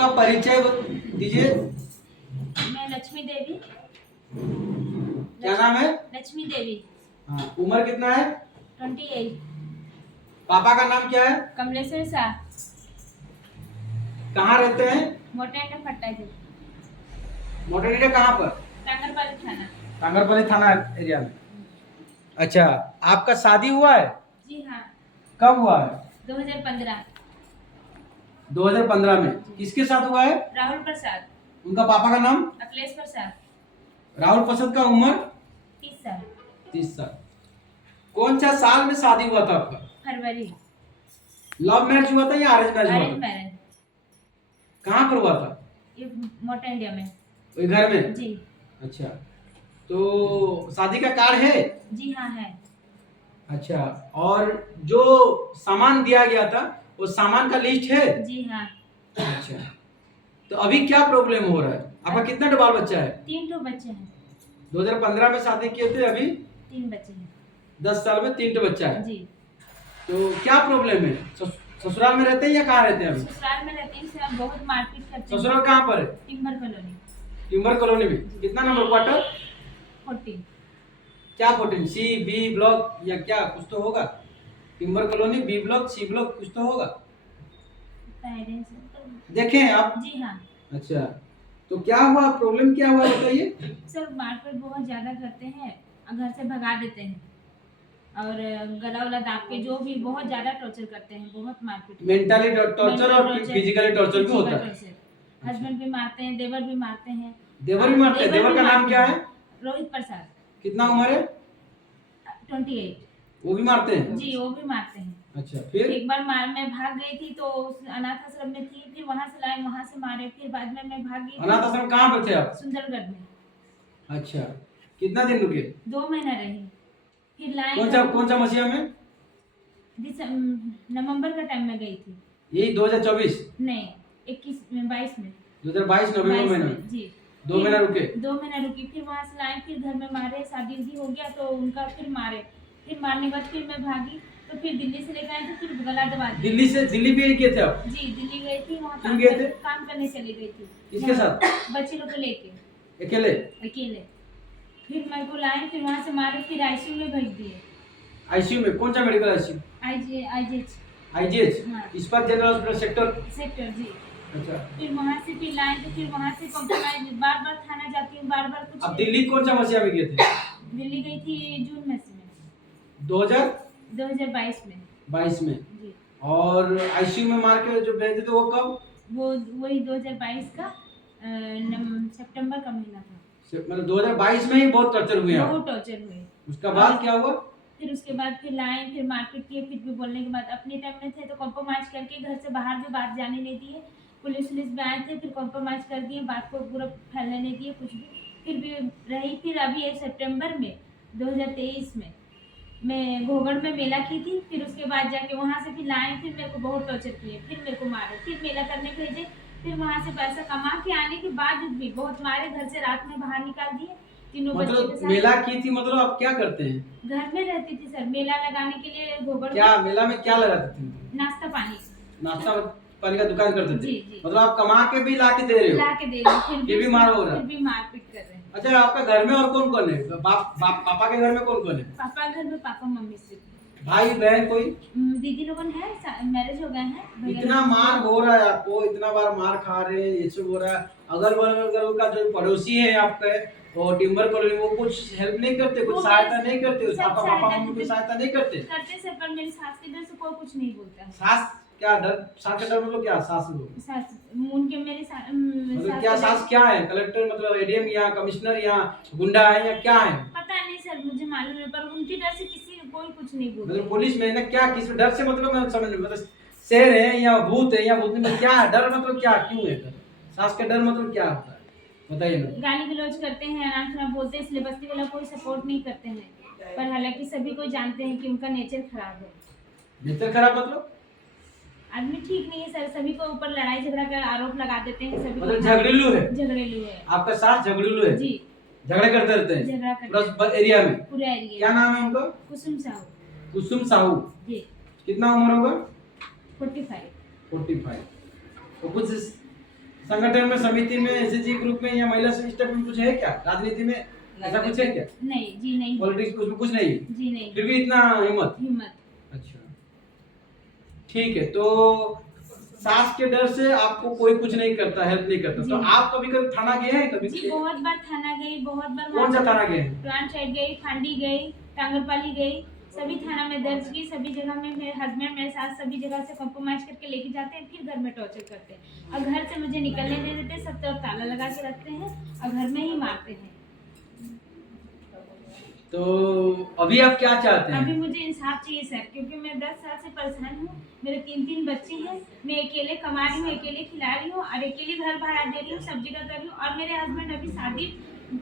आपका परिचय दीजिए। मैं लक्ष्मी देवी। क्या नाम है? लक्ष्मी देवी। हाँ, उम्र कितना है? 28। पापा का नाम क्या है? कमलेश्वर शाह। कहाँ रहते हैं? मोटेंडा फट्टा जी। मोटेलिया कहाँ पर? टांगरपाली थाना। टांगरपल्ली थाना एरिया में। अच्छा, आपका शादी हुआ है? जी हाँ। कब हुआ है? 2015। 2015 में। किसके साथ हुआ है? राहुल प्रसाद। उनका पापा का नाम? अखिलेश प्रसाद। राहुल प्रसाद का उम्र? 30 साल। 30 साल। कौन सा साल में शादी हुआ था आपका? फरवरी। लव मैरिज हुआ था या अरेंज मैरिज हुआ अरेंज था? मैरिज। कहाँ पर हुआ था? ये मोटेंडिया में। वही घर में? जी। अच्छा, तो शादी का कार्ड है? जी हाँ है। अच्छा, और जो सामान दिया गया था वो सामान का लिस्ट है? जी हाँ। अच्छा, तो अभी क्या प्रॉब्लम हो रहा है? आपका कितना बाल बच्चा है? 3 ठो बच्चे हैं। 2015 में शादी किए थे, अभी 3 बच्चे हैं। 10 साल में 3 बच्चा है। जी। तो क्या प्रॉब्लम है? ससुराल में रहते हैं या कहाँ रहते हैं अभी? ससुराल में रहती हूँ, सब बहुत मारपीट करते हैं। ससुराल कहाँ पर है? Timber colony. टिम्बर कॉलोनी में। कितना नंबर क्वार्टर? 14। क्या 14? सी बी ब्लॉक या क्या कुछ तो होगा? Timber colony B block C block कुछ तो होगा। देखे हैं आप? जी हाँ। अच्छा, तो क्या हुआ, प्रॉब्लम क्या हुआ बताइए। सर मारपीट बहुत ज्यादा करते हैं और घर से भगा देते हैं और गला वाला दाब के जो भी बहुत ज्यादा टॉर्चर करते हैं, बहुत मारपीट। मेंटली टॉर्चर और फिजिकली टॉर्चर भी होता है। हस्बैंड भी मारते हैं, देवर भी मारते हैं। देवर भी मारते हैं? देवर का नाम क्या है? रोहित प्रसाद। कितना उम्र है? 28। वो भी मारते हैं? जी वो भी मारते हैं। अच्छा, फिर? एक बार मैं भाग गई थी तो अनाथ आश्रम में थी, फिर वहां से लाए, वहां से मारे, फिर बाद में मैं भाग गई। अनाथ आश्रम कहाँ पे थे आप? सुंदरगढ़ में। अच्छा, कितना दिन रुके? 2 महीना रही, फिर लाए। कौन सा मसीहा में? नवंबर का टाइम में गई थी। यही 2024? नहीं, 22 में। 2022 नवंबर महीने में? जी। 2 महीना रुके? 2 महीना रुकी, फिर वहां से लाए, फिर घर में मारे, शादी उदी हो गया तो उनका फिर मारे, फिर मारने के बाद फिर मैं भागी तो फिर दिल्ली से लेकर आए थे, फिर गला दबा दिया। दिल्ली भी गए थे आप? जी दिल्ली गई थी, वहाँ क्यों गए थे? काम करने चली गई थी। किसके साथ? बच्चे लोग को लेके। अकेले? अकेले। फिर मेरे को लाए, फिर वहाँ से मारे, फिर आईसीयू में भेज दिए। आईसीयू में? कौन सा मेडिकल आईसीयू? आईजीएच। हाँ। इस्पात जनरल हॉस्पिटल सेक्टर जी। अच्छा, फिर वहाँ से फिर लाए तो फिर वहाँ से कॉम्प्रोमाइज, बार बार थाना जाती हूँ, बार बार कुछ। अब दिल्ली कौन सा मसीहा में गए थे? दिल्ली गई थी जून में। 2022 में। 22 में? जी। और आईसीयू में मार के जो भेजे थे वो कब? वो वही 2022 का सितंबर का महीना था। मतलब 2022 में ही बहुत टॉर्चर हुए आप? बहुत टॉर्चर हुए। उसका बाद क्या हुआ? फिर उसके बाद फिर लाए, फिर मारपीट किए, फिर भी बोलने के बाद अपने टाइम में थे तो कॉम्प्रोमाइज करके घर से बाहर भी बात जाने नहीं दिए। पुलिस भी आए थे, फिर कॉम्प्रोमाइज कर दिए, बात को पूरा फैलने नहीं दिए कुछ भी, फिर भी रही। फिर अभी 1 सितंबर में 2023 में मैं घोगड़ में मेला की थी, फिर उसके बाद जाके वहाँ से फिर लाए, फिर मेरे को बहुत टॉर्चर किए, फिर मेरे को मारे, फिर मेला करने भेजे, फिर वहाँ से पैसा कमा के आने के बाद भी बहुत मारे, घर से रात में बाहर निकाल दिए तीनों बच्चे के मतलब साथ। मेला की थी, मतलब आप क्या करते हैं? घर में रहती थी सर, मेला लगाने के लिए घोगड़। क्या मेला में क्या लगाते थे? नाश्ता पानी। नाश्ता पानी का दुकान करते थे? जी। मतलब आप कमा के भी ला के दे रहे हो? ला के दे रही, फिर भी मार हो रहा है? फिर भी मारपीट कर रहे हैं। अच्छा, आपका घर में और कौन कौन है? पापा के घर में कौन कौन है? पापा घर में पापा मम्मी से। भाई बहन कोई? दीदी लोगन है, मैरिज हो गए हैं। इतना मार हो रहा है आपको, इतना बार मार खा रहे हैं, ये सब हो रहा है, अगल बगल का जो पड़ोसी है आपके और टिम्बर कॉलोनी, वो कुछ हेल्प नहीं करते, कुछ सहायता नहीं करते? पापा मम्मी कोई सहायता नहीं करते? करते सर, पर मेरी सास के डर से कोई कुछ नहीं बोलता है। सास क्या डर? सास का डर मतलब क्या? सास लोग सास उनके मेरी मतलब क्या? सास क्या है? कलेक्टर मतलब एडीएम या कमिश्नर या गुंडा है या क्या है? पता नहीं सर, मुझे मालूम है, पर उनके डर से किसी कोई कुछ नहीं बोलता। मतलब पुलिस में ना क्या, किस डर से? मतलब मैं समझ नहीं, मतलब शेर है या भूत है या भूतनी में क्या है डर? मतलब क्या, क्यों है डर? सास का डर मतलब क्या होता है बताइए ना। गाली गलौज करते हैं, आराम से बोलते हैं, इसलिए बस्ती वाला कोई सपोर्ट नहीं करते हैं, पर हालांकि सभी को जानते हैं कि उनका नेचर खराब है। नेचर खराब मतलब? आदमी ठीक नहीं है सर, सभी को ऊपर लड़ाई झगड़ा का आरोप लगा देते हैं, सभी मतलब झगड़ेलू है? झगड़ेलू है। आपका सास झगड़ेलू है? जी। झगड़े करते रहते हैं झगड़ा करते पूरा एरिया में? पूरा एरिया। क्या नाम है उनका? कुसुम साहू। कुसुम साहू जी। कितना उम्र होगा? 45। 45। तो कुछ संगठन में, समिति में, एसएचजी ग्रुप में या महिला स्टेप में कुछ है क्या? राजनीति में ऐसा कुछ है क्या? नहीं जी, नहीं पॉलिटिक्स उसमें कुछ नहीं? जी, नहीं फिर भी इतना हिम्मत? अच्छा, ठीक है। तो सास के डर से आपको कोई कुछ नहीं करता, हेल्प नहीं करता। तो आप कभी कभी थाना गए हैं कभी? जी, बहुत बार थाना गई, बहुत बार। कौन सा थाना गए? प्लांट साइड गई, फांडी गई, टांगरपाली गई, सभी थाना में दर्ज की। सभी जगह में मेरे हस्बैंड मेरे साथ सभी जगह से कॉम्प्रोमाइज करके लेके जाते हैं, फिर घर में टॉर्चर करते हैं और घर से मुझे निकलने नहीं देते। सब तरफ ताला लगा के रखते हैं और घर में ही मारते हैं। तो अभी आप क्या चाहते हैं? अभी मुझे इंसाफ चाहिए सर, क्योंकि मैं 10 साल से परेशान हूँ। मेरे 3 बच्चे हैं, मैं अकेले कमा रही हूँ, अकेले खिला रही हूँ और अकेले घर भाड़ा दे रही हूँ, सब जगह कर रही हूँ। और मेरे हस्बैंड अभी शादी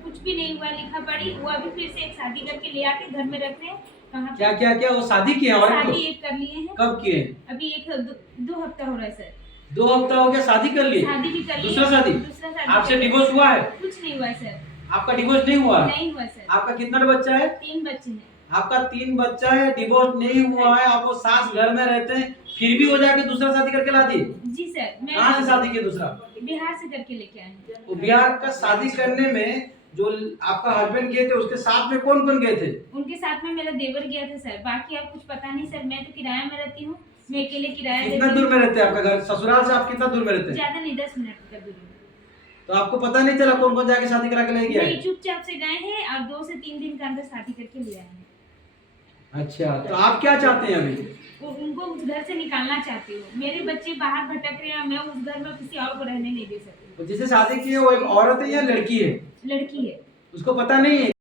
कुछ भी नहीं हुआ, लिखा पढ़ी, वो अभी फिर से एक शादी करके ले आके घर में रख रहे हैं। कहाँ क्या क्या क्या वो शादी किए? और शादी एक कर लिए हैं। कब किए? अभी दो हफ्ता हो रहा है सर। 2 हफ्ता हो गया शादी कर ली? शादी भी कर ली। दूसरा शादी? आपसे डिवोर्स हुआ है? कुछ नहीं हुआ सर। आपका डिवोर्स नहीं हुआ? नहीं हुआ सर। आपका कितना बच्चा है? 3 बच्चे हैं। आपका 3 बच्चा है, डिवोर्स नहीं हुआ है, आप वो सास घर में रहते हैं, फिर भी वो जाके दूसरा शादी करके ला दी? जी सर। मैं कहाँ से शादी किया दूसरा? बिहार से करके लेके आए हैं। वो बिहार का शादी करने में जो आपका हस्बैंड गए थे, उसके साथ में कौन कौन गए थे? उनके साथ में मेरा देवर गया था सर, बाकी आप कुछ पता नहीं सर। मैं तो किराया में रहती हूँ, मैं अकेले किराया देती कितना हूँ। दूर में रहते हैं? आपका घर ससुराल से आप कितना दूर में रहते हैं? ज्यादा नहीं, 10 मिनट का दूरी में। तो आपको पता नहीं चला कौन कौन जाके शादी करा के ले गया है? नहीं, चुपचाप से गए हैं और 2 से 3 दिन के अंदर शादी करके ले आए हैं। अच्छा, तो आप क्या चाहते हैं अभी? उनको उस घर से निकालना चाहती हूँ। मेरे बच्चे बाहर भटक रहे हैं, मैं उस घर में किसी और को रहने नहीं दे सकती। जिसे शादी की है वो एक औरत है या लड़की है? लड़की है। उसको पता नहीं है?